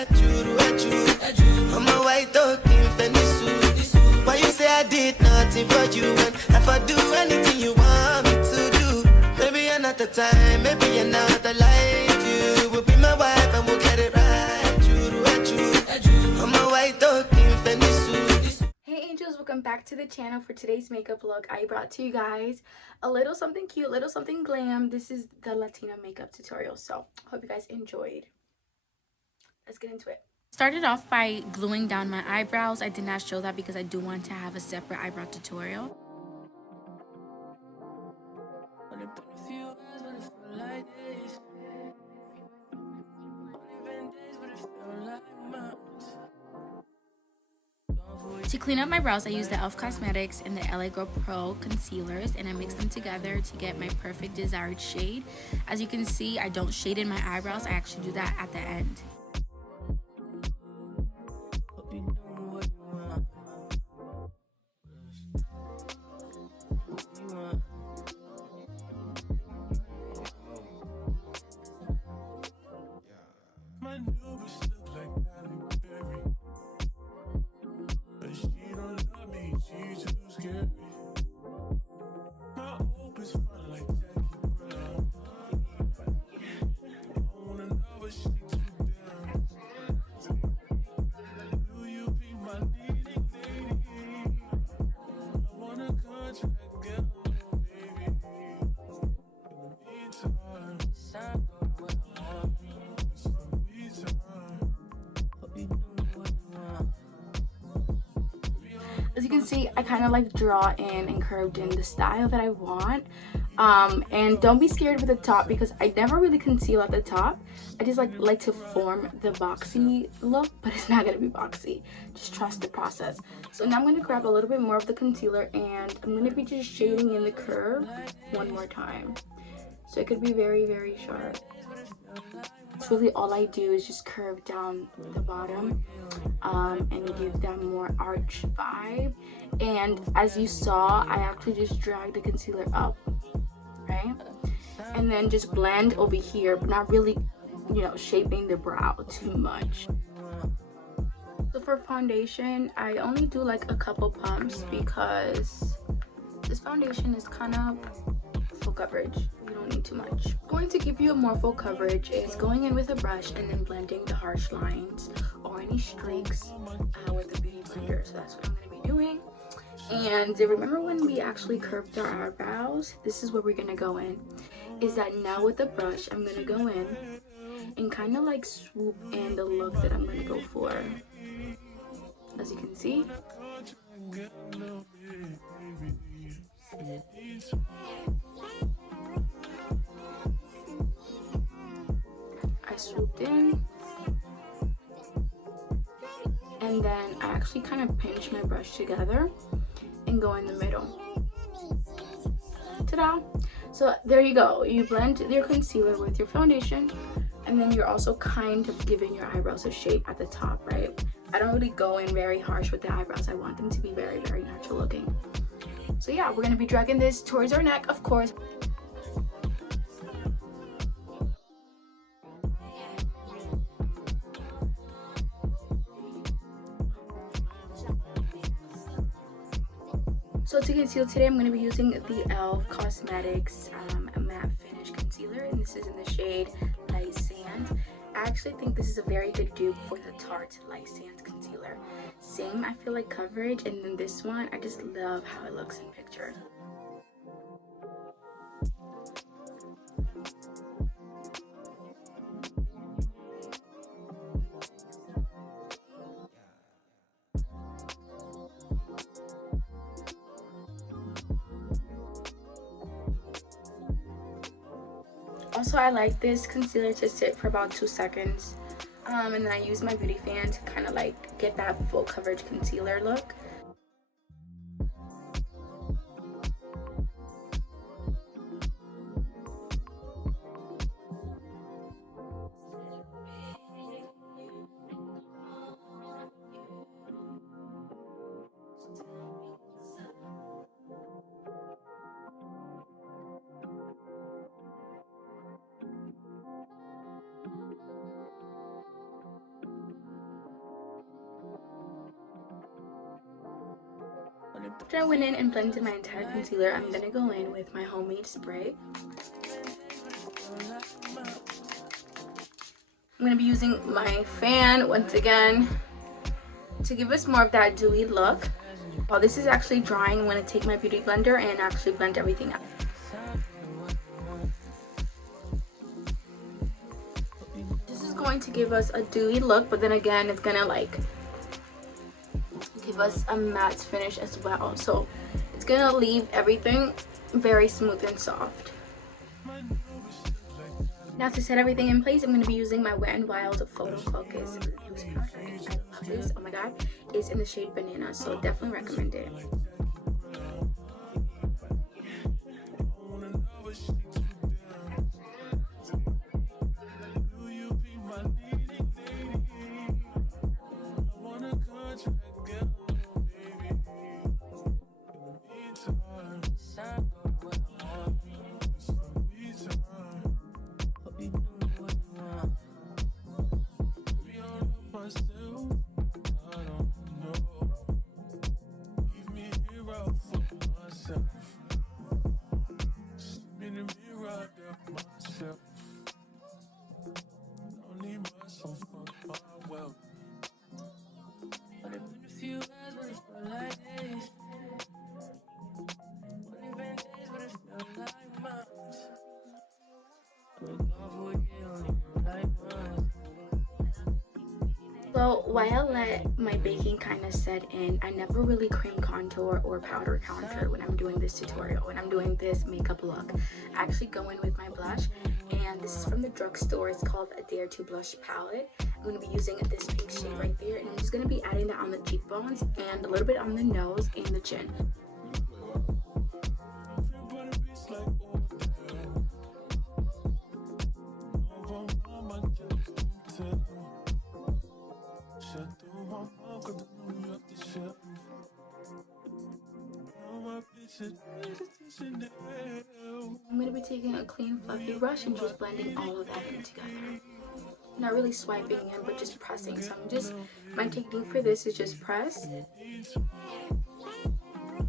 I'm a white dog in Fenisu. Why you say I did nothing for you? And if I do anything you want me to do, maybe another time, maybe another life, you will be my wife and we'll get it right. I'm a white dog in Fenisu. Hey angels, welcome back to the channel. For today's makeup look, I brought to you guys a little something cute, little something glam. This is the Latina makeup tutorial, so hope you guys enjoyed. Let's get into it. Started off by gluing down my eyebrows. I did not show that because I do want to have a separate eyebrow tutorial. To clean up my brows, I used the e.l.f. Cosmetics and the LA Girl Pro concealers, and I mixed them together to get my perfect desired shade. As you can see, I don't shade in my eyebrows. I actually do that at the end. As you can see, I kind of like draw in and curved in the style that I want. And don't be scared with the top because I never really conceal at the top. I just like to form the boxy look, but it's not going to be boxy. Just trust the process. So now I'm going to grab a little bit more of the concealer and I'm going to be just shading in the curve one more time. So it could be very, very sharp. It's really all I do is just curve down the bottom and give them more arch vibe. And as you saw, I actually just dragged the concealer up, right? And then just blend over here, but not really, you know, shaping the brow too much. So for foundation, I only do like a couple pumps because this foundation is kind of full coverage. You don't need too much. Going to give you a more full coverage is going in with a brush and then blending the harsh lines or any streaks with the beauty blender. So that's what I'm going to be doing. And remember when we actually curved our eyebrows? This is where we're going to go in. Is that now with the brush, I'm going to go in and kind of like swoop in the look that I'm going to go for. As you can see. I swooped in and then I actually kind of pinch my brush together and go in the middle. Ta-da! So there you go. You blend your concealer with your foundation and then you're also kind of giving your eyebrows a shape at the top, right? I don't really go in very harsh with the eyebrows. I want them to be very, very natural looking. So yeah, we're going to be dragging this towards our neck, of course. So to conceal today, I'm going to be using the e.l.f. Cosmetics matte finish concealer, and this is in the shade Light Sand. I actually think this is a very good dupe for the Tarte Light Sand concealer. Same, I feel like coverage, and then this one, I just love how it looks in picture. Also, I like this concealer to sit for about 2 seconds. And then I use my beauty fan to kind of like get that full coverage concealer look. After I went in and blended my entire concealer, I'm gonna go in with my homemade spray. I'm gonna be using my fan once again to give us more of that dewy look. While this is actually drying, I'm gonna take my beauty blender and actually blend everything out. This is going to give us a dewy look, but then again, it's gonna like give us a matte finish as well. So it's gonna leave everything very smooth and soft. Now to set everything in place, I'm going to be using my Wet n Wild Photo Focus loose powder. I love this. Oh my god. It's in the shade Banana, so definitely recommend it. So while I let my baking kind of set in, I never really cream contour or powder contour when I'm doing this tutorial, when I'm doing this makeup look. I actually go in with my blush, and this is from the drugstore. It's called a Dare to Blush palette. I'm going to be using this pink shade right there, and I'm just going to be adding that on the cheekbones and a little bit on the nose and the chin. I'm going to be taking a clean fluffy brush and just blending all of that in together. Not really swiping in, but just pressing. So my technique for this is just press.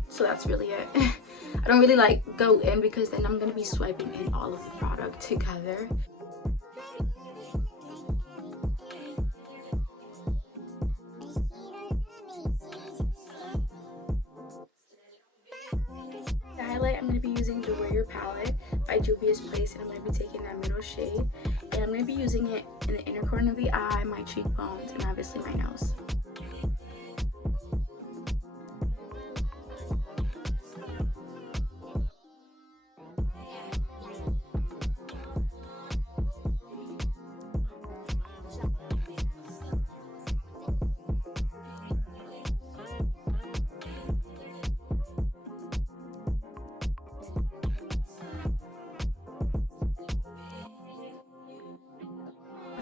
So that's really it. I don't really like go in because then I'm going to be swiping in all of the product together. I'm going to be using the Warrior palette by JUVIASPLACE, and I'm going to be taking that middle shade, and I'm going to be using it in the inner corner of the eye, my cheekbones, and obviously my nose.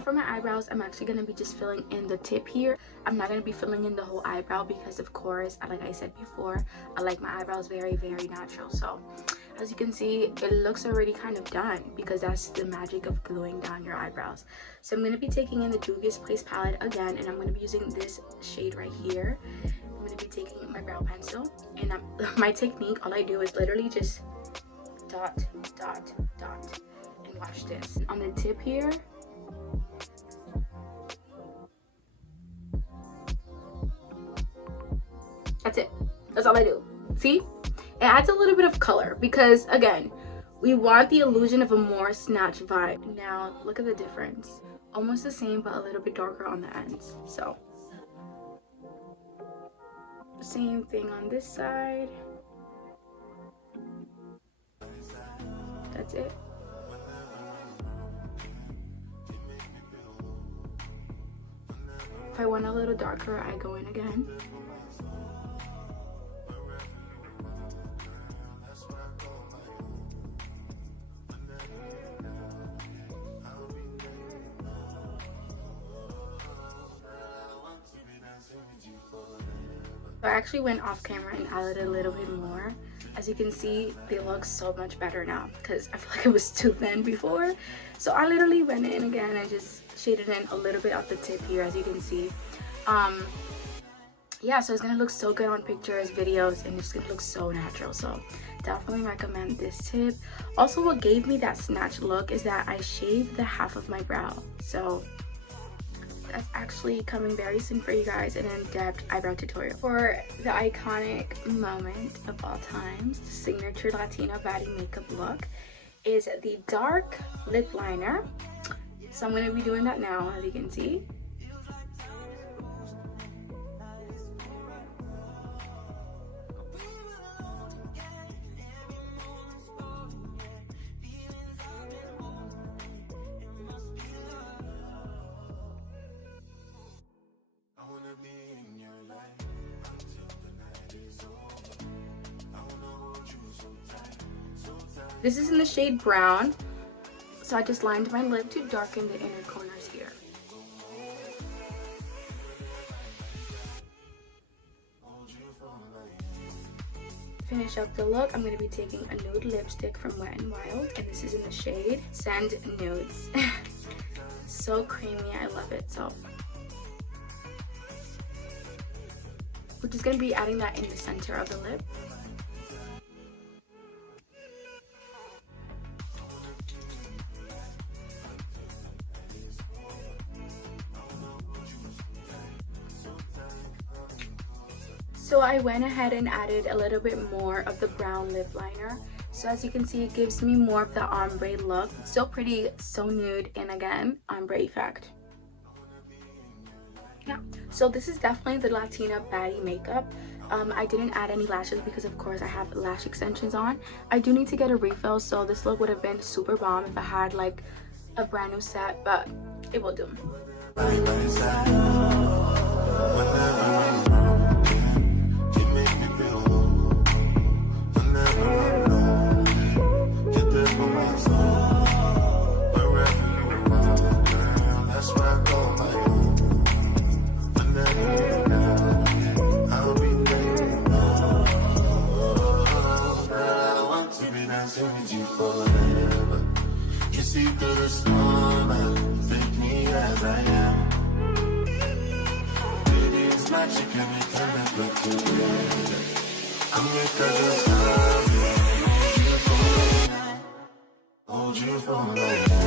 For my eyebrows, I'm actually going to be just filling in the tip here. I'm not going to be filling in the whole eyebrow because, of course, like I said before, I like my eyebrows very, very natural. So as you can see, it looks already kind of done because that's the magic of gluing down your eyebrows. So I'm going to be taking in the JUVIASPLACE palette again, and I'm going to be using this shade right here. I'm going to be taking my brow pencil, and my technique, all I do is literally just dot, dot, dot, and watch this. On the tip here, that's it. That's all I do. See? It adds a little bit of color because, again, we want the illusion of a more snatch vibe. Now, look at the difference. Almost the same, but a little bit darker on the ends. So, same thing on this side. That's it. If I want a little darker, I go in again. I actually went off camera and added a little bit more. As you can see, they look so much better now because I feel like it was too thin before. So I literally went in again and just shaded in a little bit off the tip here, as you can see. yeah, so it's gonna look so good on pictures, videos, and it's gonna look so natural. So definitely recommend this tip. Also, what gave me that snatch look is that I shaved the half of my brow. So that's actually coming very soon for you guys, an in-depth eyebrow tutorial. For the iconic moment of all times, the signature Latina Baddie makeup look is the dark lip liner. So I'm going to be doing that now, as you can see. This is in the shade brown, so I just lined my lip to darken the inner corners here. Finish up the look, I'm going to be taking a nude lipstick from Wet n Wild, and this is in the shade Send Nudes. So creamy, I love it. So we're just going to be adding that in the center of the lip. So I went ahead and added a little bit more of the brown lip liner. So as you can see, it gives me more of the ombre look. So pretty, so nude, and again, ombre effect. Yeah, so this is definitely the Latina Baddie makeup. I didn't add any lashes because of course I have lash extensions on. I do need to get a refill, so this look would have been super bomb if I had like a brand new set, but it will do. You see through the storm, take me as I am. Baby, it's magic every time I look together. I'm here 'cause it's time. Hold you for me.